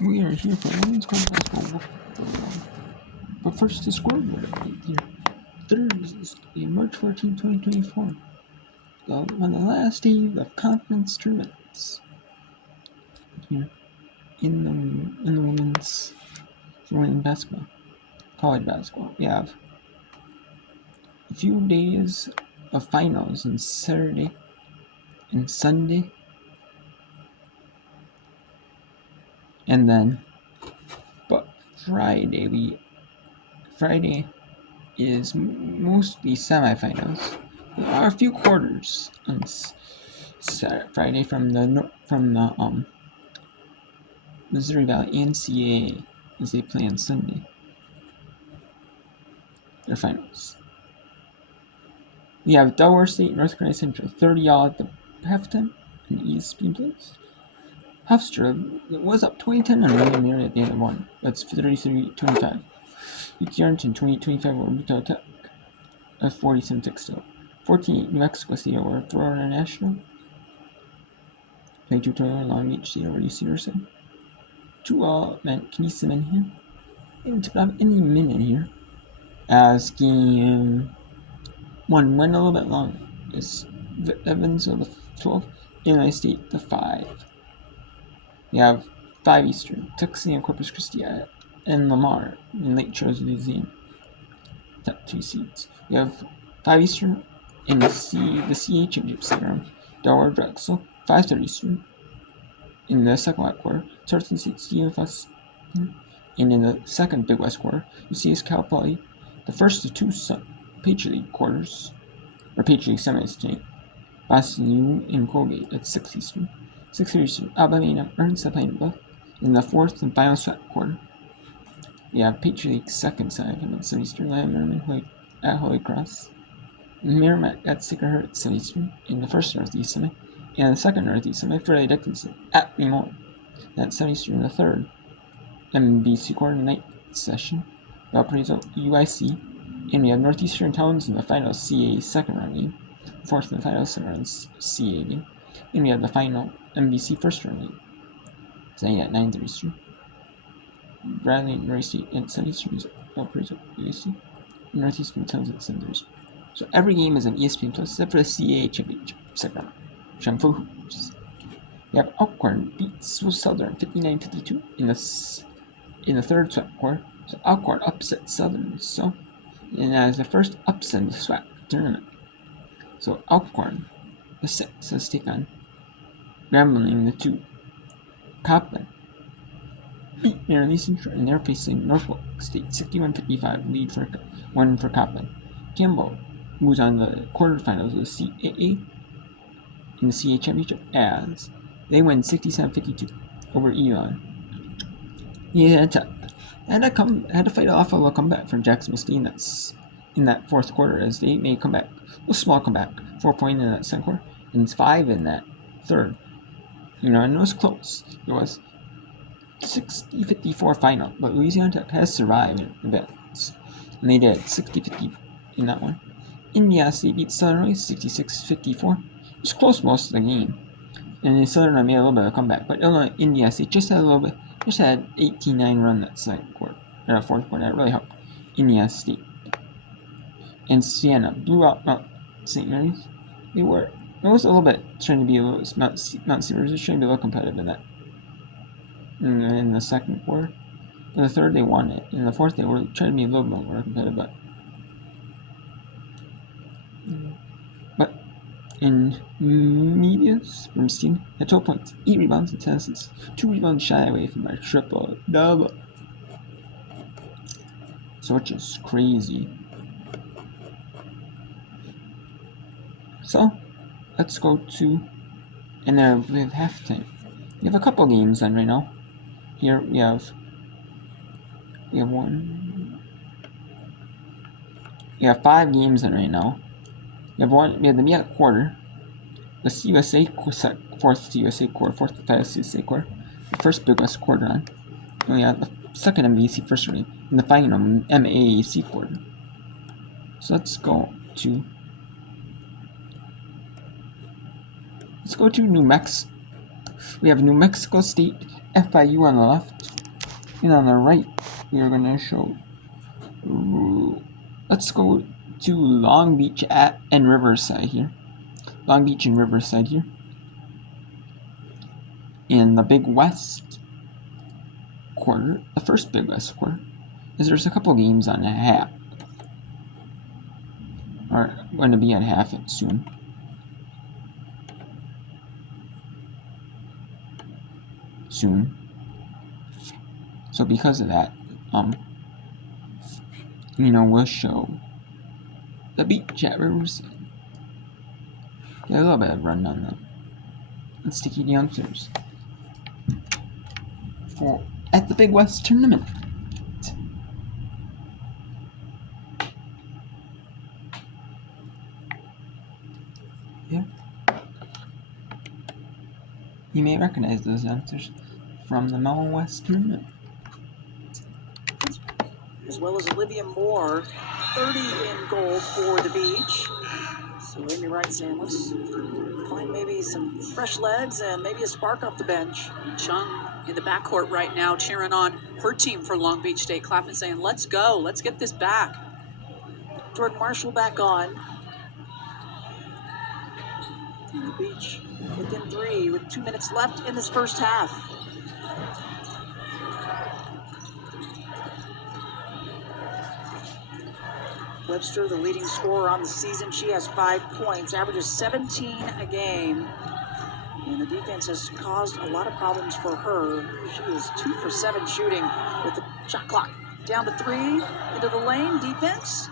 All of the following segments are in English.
We are here for women's college basketball. But first, the scoreboard update here. Thursday, March 14, 2024. On the last day of conference tournaments here in the women's basketball, college basketball. We have a few days of finals on Saturday and Sunday. And then, but Friday is mostly semifinals. There are a few quarters on Friday from the Missouri Valley NCAA as they play on Sunday. Their finals. We have Delaware State, North Carolina Central, 30-all at the halftime in ESPN Plus. Hofstra was up 20-10 on William Mary at the end of one. That's 33-25. UT Arlington 28-25 over Utah Tech. That's 47-6 still. 14-8 New Mexico State over Florida National. 22-21 Long Beach State over UC Irvine. 2-all meant Kenisa men here. Didn't have any minute here. As game 1 went a little bit long. It's Evansville the 12, Illinois State the 5. We have 5 Eastern, Texas and Corpus Christi and Lamar in Lake Charles, Louisiana. Top 2 seeds. We have 5 Eastern in the CA Championship second round. Delaware Drexel, 5:30 Eastern in the second white quarter. Tarleton State Stephen Fuss. And in the second Big West quarter, UCS Cal Poly, the first of 2 Patriot League quarters, or Patriot League semis tonight. Boston U and Colgate at 6 Eastern. 6:30 Eastern, Alabama and Arkansas playing both in the fourth and final SWAC quarter. We have Patriot League second semifinal at 7 Eastern, Merriman at Holy Cross. Merrimack at Sacred Heart at 7 Eastern in the first Northeast semi, and the second Northeast semi, Fairleigh Dickinson at Memorial at 7 Eastern in the third MBC quarter night session. Valparaiso UIC, and we have Northeastern Towns in the final CA second round game, fourth and final second round CA game, and we have the final MBC first round game, starting at 9:30 Eastern. Bradley and Murray State at 7 Eastern, Valparaiso UIC, and Northeastern Towns at 7:30 Eastern. So every game is an ESPN Plus except for the CA Championship second round. Shampoo Hoops. We have Alcorn beats Southern 59-52 in the third SWAC quarter. So Alcorn upset Southern, so and that is the first upset in the SWAC tournament. So Alcorn, the 6, has take on Grambling, the 2. Coppin beat Maryland Central, and they're facing Norfolk State 61-55 lead for one for Coppin. Campbell moves on to the quarterfinals of the CAA in the CA Championship as they win 67-52 over Elon. He had to fight off a comeback from Jacksonville State in that fourth quarter as they made a comeback, a small comeback, 4 points in that second quarter and 5 in that third. And it was close. It was 60-54 final, but Louisiana Tech has survived in advance, and they did 60-50 in that one. Indiana State beat Southern Illinois 66-54. It was close most of the game, and then Southern Illinois made a little bit of a comeback, but Indiana State just had 18-9 run that second quarter, or that fourth quarter. That really helped Indiana State. And Siena blew out Mount St. Mary's. It was a little bit trying to be a little Mount St. Mary's was trying to be a little competitive in that. In the second quarter, in the third they won it. In the fourth they were trying to be a little bit more competitive, but in medias from Steam at 12 points, 8 rebounds and 10 assists, 2 rebounds shy away from our triple-double. So it's just crazy. So let's go to, and there with halftime. We have a couple games on right now. Here we have one. We have 5 games on right now. We have the MEAC quarter, the CUSA fourth CUSA quarter, fourth and final CUSA quarter, the first Big West quarter on, and we have the second MVC first round, and the final MAAC quarter. So let's go to New Mexico. We have New Mexico State, FIU on the left, And on the right, we are going to show. Let's go to Long Beach and Riverside here. Long Beach and Riverside here. In the Big West quarter, the first Big West quarter, is there's a couple games on a half. Or going to be at half it soon. So because of that, we'll show the beach at Riverside. Get a little bit of run on them. Let's take you downstairs at the Big West tournament. Yeah. You may recognize those dancers from the Mountain West tournament. As well as Olivia Moore, 30 in gold for the beach. So Amy Wright saying, let's find maybe some fresh legs and maybe a spark off the bench. Chung in the backcourt right now cheering on her team for Long Beach State, clapping, saying, let's go, let's get this back. Jordan Marshall back on. And the beach within 3 with 2 minutes left in this first half. Webster, the leading scorer on the season. She has 5 points, averages 17 a game. And the defense has caused a lot of problems for her. She is 2 for 7 shooting with the shot clock down to 3. Into the lane, defense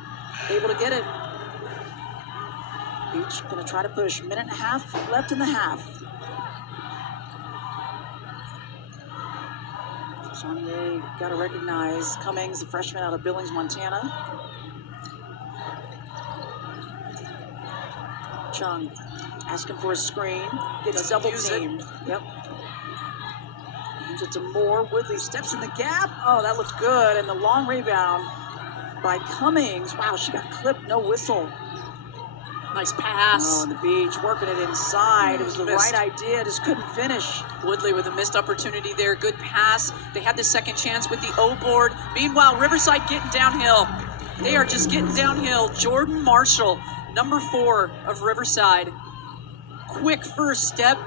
able to get it. Beach going to try to push. 1.5 minutes left in the half. Saunier got to recognize Cummings, the freshman out of Billings, Montana. Chung asking for a screen. Gets double teamed. Yep. Gives it to Moore. Woodley steps in the gap. Oh, that looked good. And the long rebound by Cummings. Wow, she got clipped. No whistle. Nice pass. Oh, on the beach, working it inside. It was the right idea, just couldn't finish. Woodley with a missed opportunity there. Good pass. They had the second chance with the O board. Meanwhile, Riverside getting downhill. They are just getting downhill. Jordan Marshall, number 4 of Riverside. Quick first step.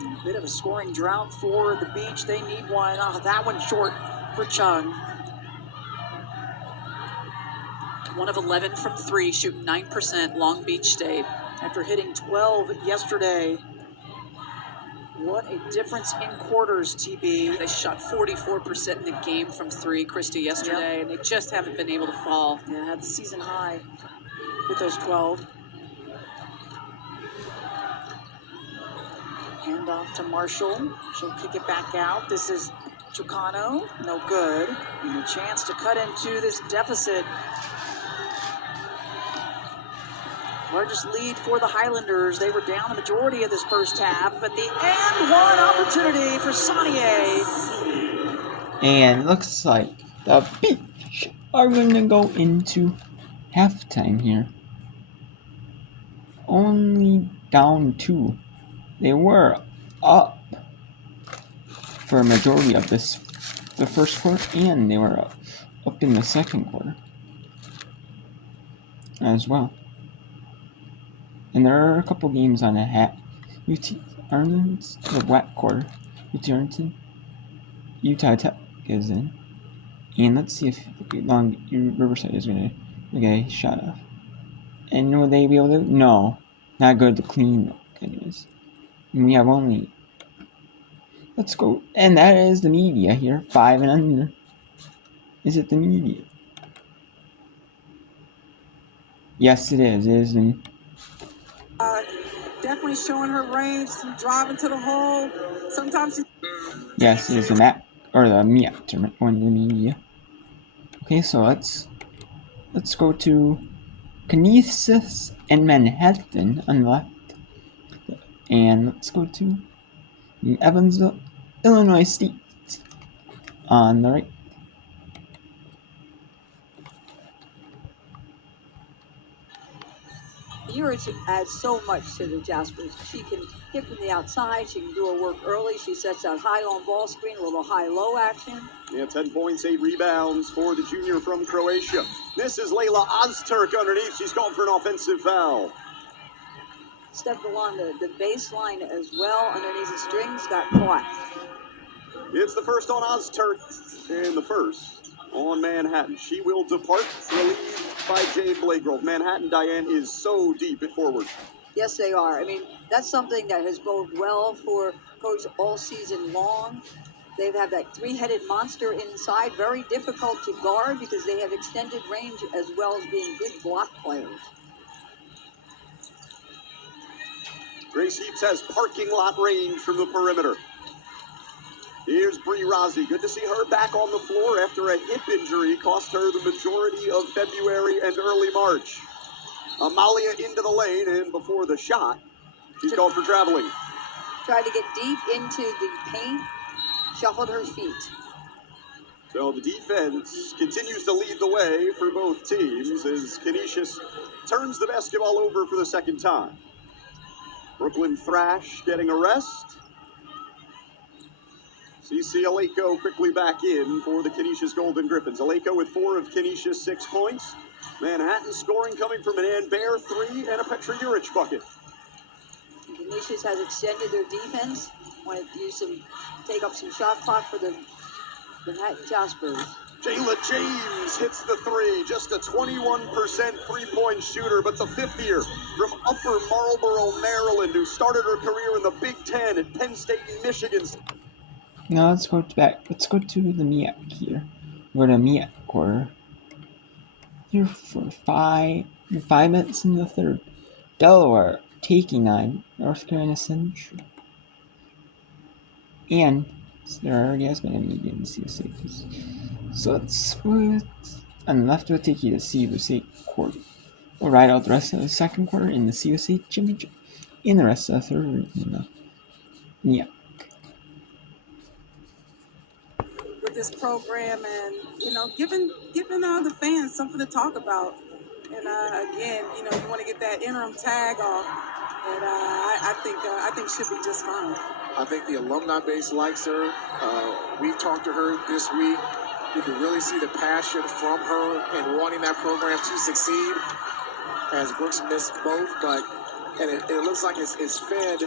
A bit of a scoring drought for the beach. They need one. Oh, that one short for Chung. 1 of 11 from 3, shooting 9%, Long Beach State. After hitting 12 yesterday. What a difference in quarters, TB. They shot 44% in the game from 3, Christy, yesterday, and they just haven't been able to fall. Yeah, had the season high with those 12. Hand off to Marshall. She'll kick it back out. This is Chicano. No good. And a chance to cut into this deficit. Largest lead for the Highlanders. They were down the majority of this first half, but the and one opportunity for Saunier. And looks like the Beach are going to go into halftime here. Only down 2. They were up for a majority of the first quarter, and they were up in the second quarter as well. And there are a couple games on a hat. UT Arlington's the wet quarter. UT Arlington, Utah Tech is in. And let's see if Riverside is going to get a shot off. And will they be able to? No. Not good to clean. Anyways. And we have only. Let's go. And that is the media here. 5 and under. Is it the media? Yes, it is. It is the. Definitely showing her range, driving to the hole. Sometimes Yes, it is the MAC or the MEAC tournament on the media. Okay, so let's go to Canisius and Manhattan on the left, and let's go to Evansville, Illinois State on the right. Urich adds so much to the Jaspers. She can hit from the outside. She can do her work early. She sets out high on ball screen, a little high-low action. Yeah, 10 points, 8 rebounds for the junior from Croatia. This is Layla Ozturk underneath. She's called for an offensive foul. Stepped along the baseline as well underneath the strings, got caught. It's the first on Ozturk and the first on Manhattan. She will depart, relieved by Jade Blakegrove. Manhattan, Diane, is so deep at forward. Yes, they are. I mean, that's something that has boded well for Coach all season long. They have that three-headed monster inside, very difficult to guard because they have extended range as well as being good block players. Grace Heaps has parking lot range from the perimeter. Here's Bree Rozzi. Good to see her back on the floor after a hip injury cost her the majority of February and early March. Amalia into the lane, and before the shot, she's called for traveling. Tried to get deep into the paint, shuffled her feet. So the defense continues to lead the way for both teams as Canisius turns the basketball over for the second time. Brooklyn Thrash getting a rest. CC Aleko quickly back in for the Canisius Golden Griffins. Aleko with 4 of Canisius' 6 points. Manhattan scoring coming from an Ann Bear 3 and a Petra Urich bucket. Canisius has extended their defense. Want to use take up some shot clock for the Manhattan Jaspers. Jayla James hits the 3, just a 21% three-point shooter, but the 5th year from Upper Marlboro, Maryland, who started her career in the Big Ten at Penn State and Michigan. Now let's go back. Let's go to the MEAC here. We're in a MEAC quarter. Here for 5 minutes in the third. Delaware taking 9. North Carolina Central. And there already has been a meeting in CSA. So I'm left with taking the CUSA quarter. We'll ride out the rest of the second quarter in the CUSA championship. And the rest of the third in the MEAC. With this program, and giving the fans something to talk about. And again, you want to get that interim tag off, and I think she'll be just fine. I think the alumni base likes her. We talked to her this week. You can really see the passion from her and wanting that program to succeed. As Brooks missed both, and it looks like it's fed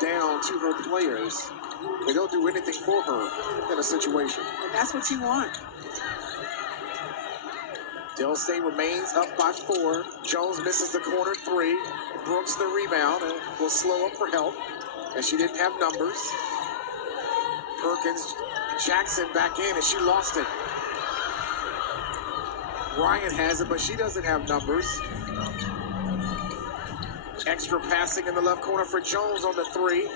down to her players. They don't do anything for her in a situation. And that's what you want. Del State remains up by 4. Jones misses the corner 3. Brooks the rebound and will slow up for help, as she didn't have numbers. Perkins Jackson back in, and she lost it. Ryan has it, but she doesn't have numbers. Extra passing in the left corner for Jones on the 3.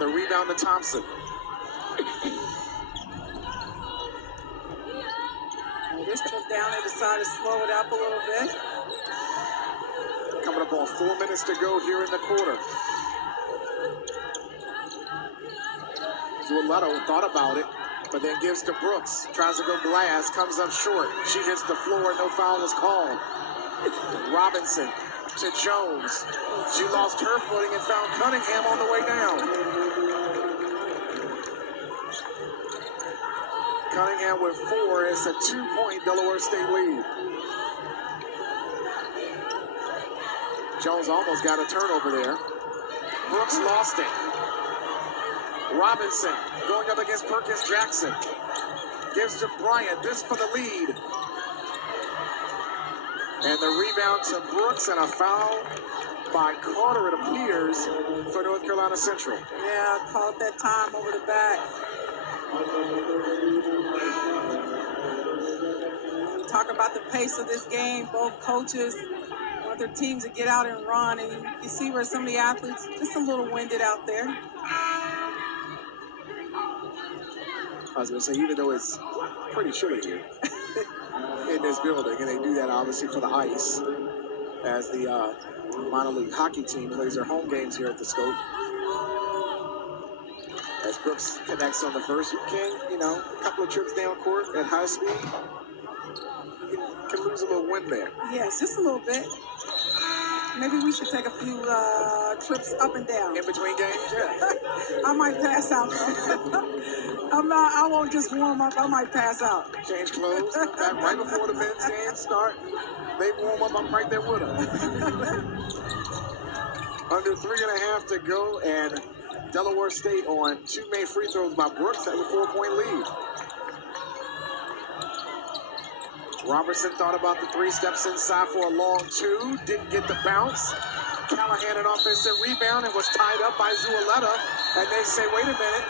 The rebound to Thompson. This trip down, they decided to slow it up a little bit. Coming up on 4 minutes to go here in the quarter. Zuoletto thought about it, but then gives to Brooks. Tries to go glass, comes up short. She hits the floor, and no foul is called. Robinson to Jones. She lost her footing and found Cunningham on the way down. Cunningham with 4. It's a 2-point Delaware State lead. Jones almost got a turnover there. Brooks lost it. Robinson going up against Perkins Jackson. Gives to Bryant. This for the lead. And the rebound to Brooks, and a foul by Carter, it appears, for North Carolina Central. Yeah, called that time over the back. Talk about the pace of this game. Both coaches want their teams to get out and run, and you see where some of the athletes just a little winded out there. I was going to say, even though it's pretty chilly here in this building, and they do that obviously for the ice, as the minor league hockey team plays their home games here at the Scope. As Brooks connects on the first, you can, a couple of trips down court at high speed, you can lose a little wind there. Yes, just a little bit. Maybe we should take a few trips up and down. In between games, yeah. I might pass out though. I won't just warm up. I might pass out. Change clothes. Back right before the men's game start. They warm up. I'm right there with them. Under 3.5 to go, and Delaware State on 2 made free throws by Brooks at a 4-point lead. Robertson thought about the 3, steps inside for a long 2, didn't get the bounce. Callahan an offensive rebound and was tied up by Zualeta, and they say, wait a minute,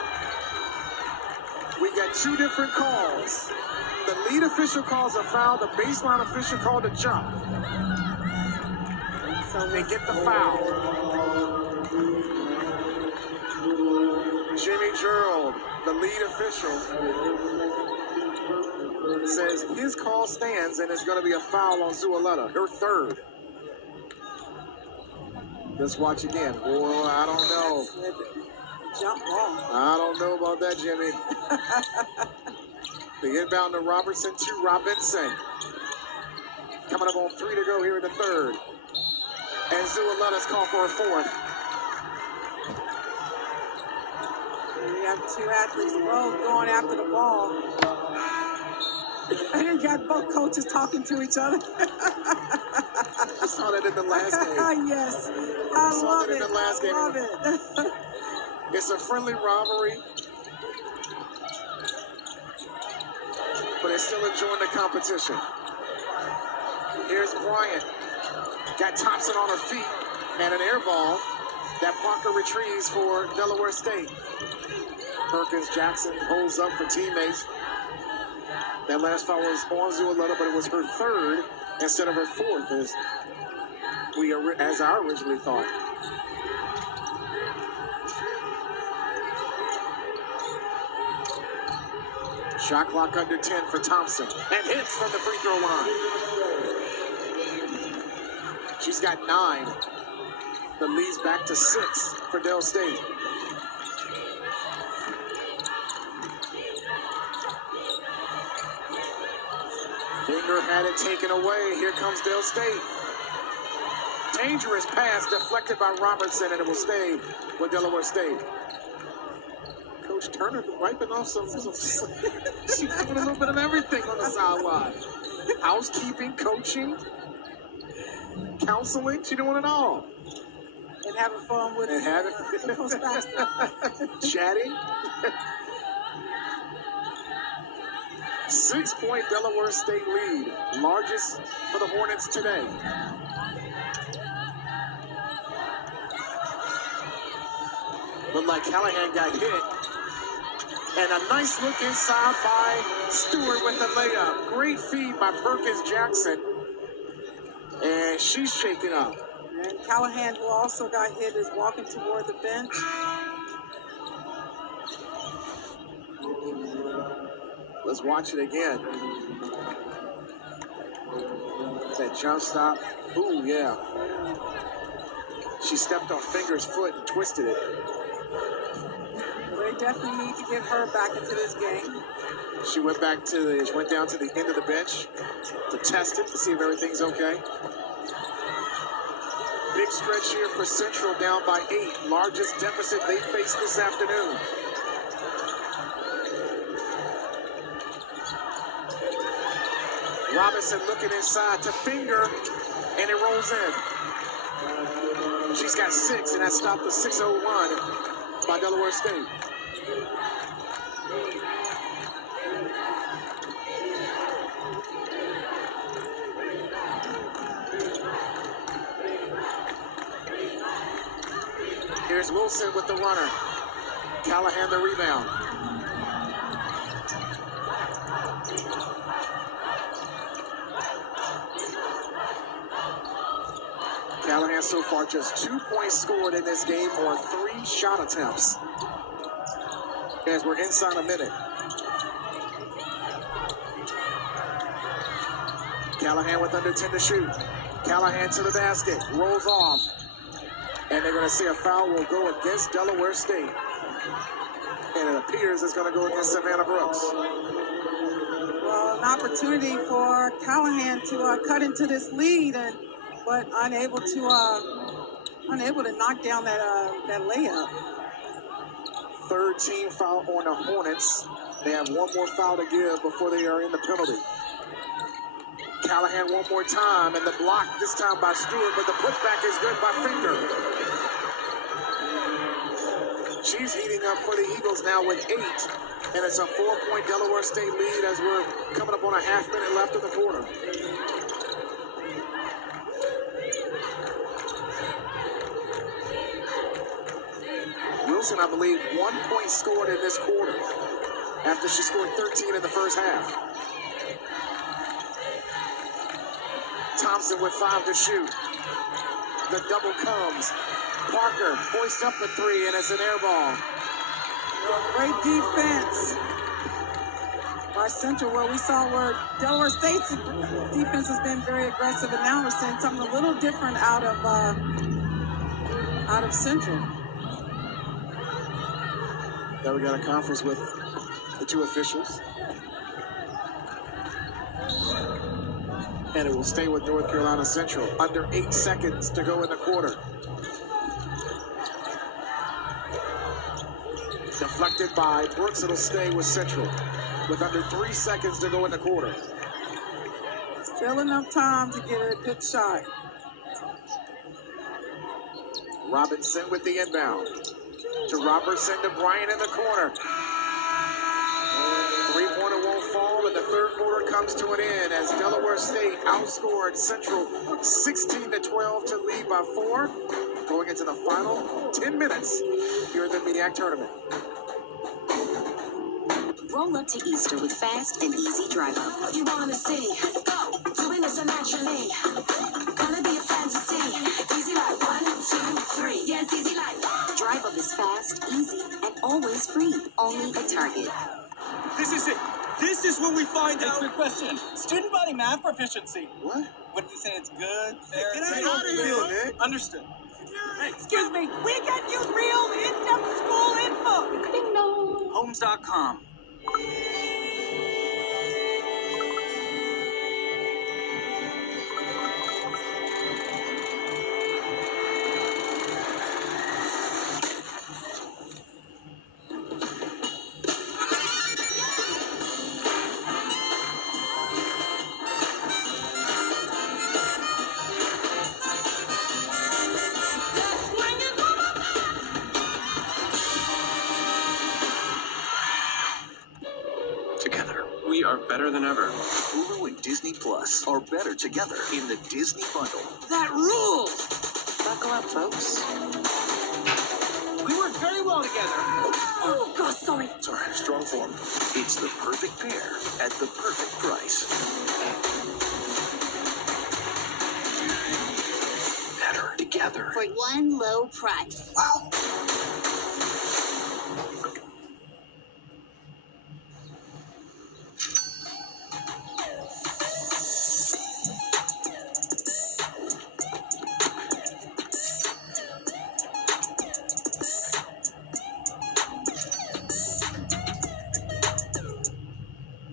we got 2 different calls. The lead official calls a foul, the baseline official called a jump. So they get the foul. Jimmy Gerald, the lead official, says his call stands and it's going to be a foul on Zualeta, her 3rd. Let's watch again. Boy, I don't know. Jump ball. I don't know about that, Jimmy. The inbound to Robertson to Robinson. Coming up on 3 to go here in the 3rd. And Zualeta's called for a 4th. We have 2 athletes both going after the ball. And you got both coaches talking to each other. I saw that in the last game. Yes, I love it. In the last game. Love it. It's a friendly rivalry, but they're still enjoying the competition. Here's Bryant. Got Thompson on her feet and an air ball that Parker retrieves for Delaware State. Perkins Jackson holds up for teammates. That last foul was on Zualeta, but it was her 3rd instead of her 4th, as I originally thought. Shot clock under 10 for Thompson, and hits from the free throw line. She's got 9. The lead's back to 6 for Del State. Finger had it taken away. Here comes Del State. Dangerous pass deflected by Robertson, and it will stay with Delaware State. Coach Turner wiping off some she's doing a little bit of everything on the sideline. Housekeeping, coaching, counseling. She's doing it all. And having fun with Coach Baxter. Chatting. 6-point Delaware State lead, largest for the Hornets today. Looked like Callahan got hit. And a nice look inside by Stewart with the layup. Great feed by Perkins Jackson. And she's shaken up. And Callahan, who also got hit, is walking toward the bench. Let's watch it again. That jump stop. Ooh, yeah. She stepped on Finger's foot and twisted it. They definitely need to get her back into this game. She went down to the end of the bench to test it, to see if everything's okay. Big stretch here for Central, down by 8. Largest deficit they face this afternoon. Robinson looking inside to Finger, and it rolls in. She's got 6, and that stopped the 6-0 run by Delaware State. Here's Wilson with the runner. Callahan the rebound. Callahan so far just 2 points scored in this game on 3 shot attempts. As we're inside a minute. Callahan with under 10 to shoot. Callahan to the basket, rolls off. And they're going to say a foul will go against Delaware State. And it appears it's going to go against Savannah Brooks. Well, an opportunity for Callahan to cut into this lead, and but unable to knock down that layup. Third team foul on the Hornets. They have one more foul to give before they are in the penalty. Callahan one more time, and the block this time by Stewart, but the putback is good by Finger. She's heating up for the Eagles now with 8, and it's a 4-point Delaware State lead as we're coming up on a half minute left in the quarter. Wilson, I believe, 1 point scored in this quarter after she scored 13 in the first half. Thompson with 5 to shoot. The double comes. Parker hoists up a 3, and it's an air ball. Great defense by Central, where we saw where Delaware State's defense has been very aggressive, and now we're seeing something a little different out of Central. Now we got a conference with the 2 officials. And it will stay with North Carolina Central. Under 8 seconds to go in the quarter. Deflected by Brooks, it'll stay with Central. With under 3 seconds to go in the quarter. Still enough time to get a good shot. Robinson with the inbound. To Robertson, to Bryant in the corner. 3-pointer won't fall, and the third quarter comes to an end as Delaware State outscored Central 16-12 to lead by 4, going into the final 10 minutes here in the MEAC tournament. Roll up to Easter with fast and easy drive up. What you wanna see? Let's go. Doing this naturally. Gonna be a fantasy. Easy like 1, 2, 3. Yeah, it's easy like. Drive up is fast, easy, and always free. Only at Target. This is it. This is when we find out. Quick question. Student body math proficiency. What? What did we say? It's good, fair. Get out of here, Nick. Understood. Hey, excuse me, we get you real in-depth school info. Ding dong. Homes.com. Together, we are better than ever. Hulu and Disney Plus are better together in the Disney bundle. That rules! Buckle up, folks. We work very well together. Oh, God, sorry. Sorry, strong form. It's the perfect pair at the perfect price. Better together. For one low price. Wow.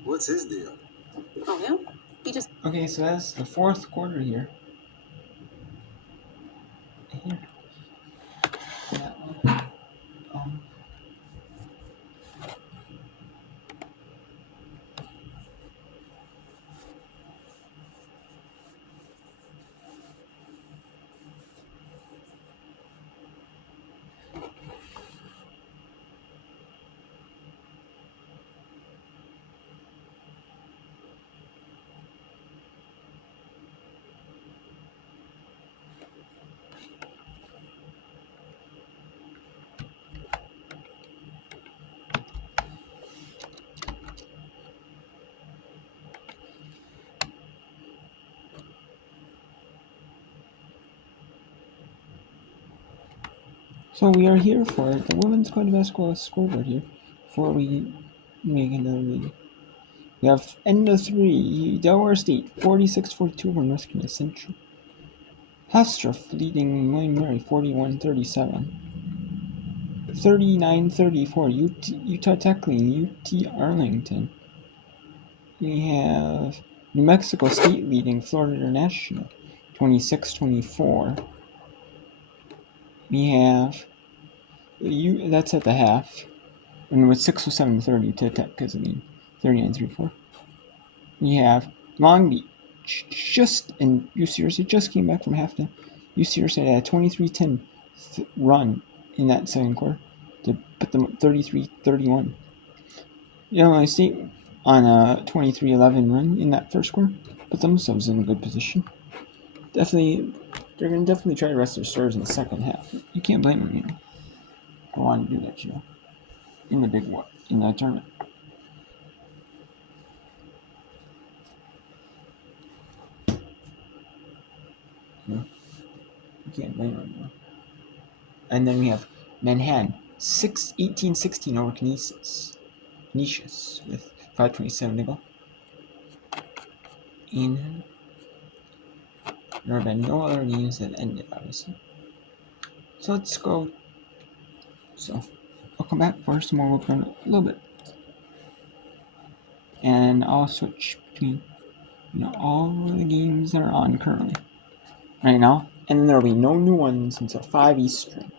What's his deal? Oh, him? He just. Okay, so that's the fourth quarter here. Here. Yeah. So we are here for the women's college basketball scoreboard here before we make another meeting. We have end of 3, Delaware State 46-42 over North Carolina Central. Hofstra leading William Mary 41-37. 39-34 Utah Tech leading UT Arlington. We have New Mexico State leading Florida International 26-24. We have that's at the half, and with 6:07:30 to attack because of the 39-34. We have Long Beach and UC just came back from halftime. UC had a 23-10 run in that second quarter to put them up 33-31. Illinois State on a 23-11 run in that first quarter put themselves in a good position. They're going to definitely try to rest their stars in the second half. You can't blame them, I want to do that, in the big one, in that tournament. You can't blame them. And then we have Manhattan 18-16 over Canisius with 5:27 to go. And there have been no other games that ended, obviously. So let's go. So I'll come back for some more a little bit. And I'll switch between all the games that are on currently right now. And then there'll be no new ones until 5 Eastern.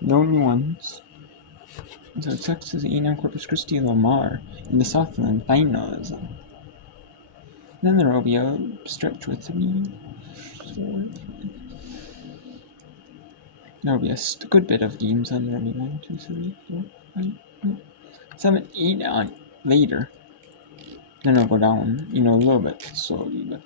No new ones. So Texas A&M Corpus Christi Lamar in the Southland Finals. Then there will be a stretch with 3, 4, 5. There will be a good bit of games on. There will be 1, 2, 3, 4, 5, 7, 8 on later. Then it'll go down, a little bit slowly, but